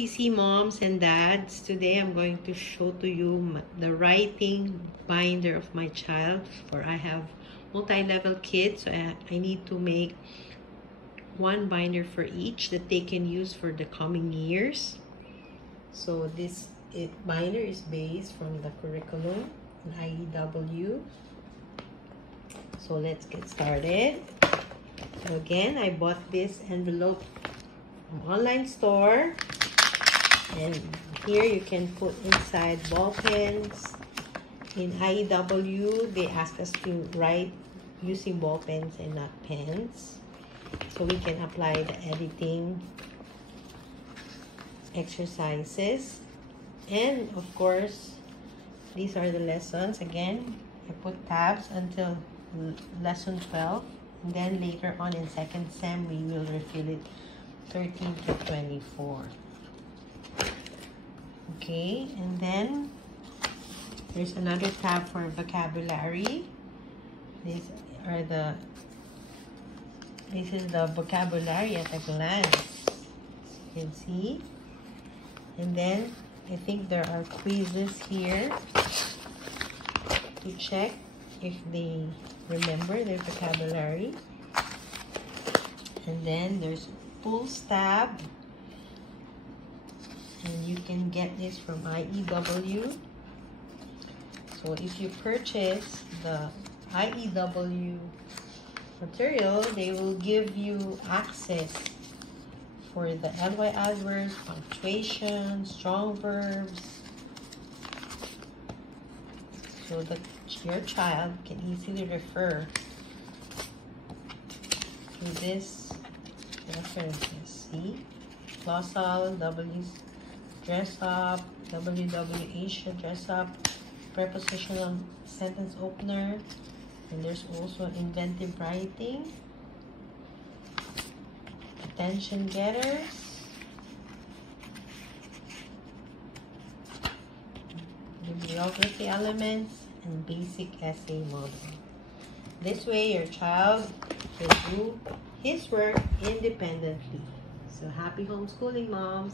CC moms and dads. Today I'm going to show to you the writing binder of my child. For I have multi-level kids, so I need to make one binder for each that they can use for the coming years. So this binder is based from the curriculum in IEW. So let's get started. So again, I bought this envelope from online store, and here you can put inside ball pens. In IEW, they ask us to write using ball pens and not pens, so we can apply the editing exercises. And of course, these are the lessons. Again, I put tabs until lesson 12, and then later on in second sem we will refill it 13 to 24. Okay, and then there's another tab for vocabulary. This is the vocabulary at a glance, you can see. And then I think there are quizzes here to check if they remember their vocabulary. And then there's Pulse tab, and you can get this from IEW. So if you purchase the IEW material, they will give you access for the LY adverbs, punctuation, strong verbs, so that your child can easily refer to this references. See, glossal, dress up, WW Asia dress up, prepositional sentence opener, and there's also inventive writing, attention getters, bibliography elements, and basic essay model. This way your child will do his work independently. So happy homeschooling, moms!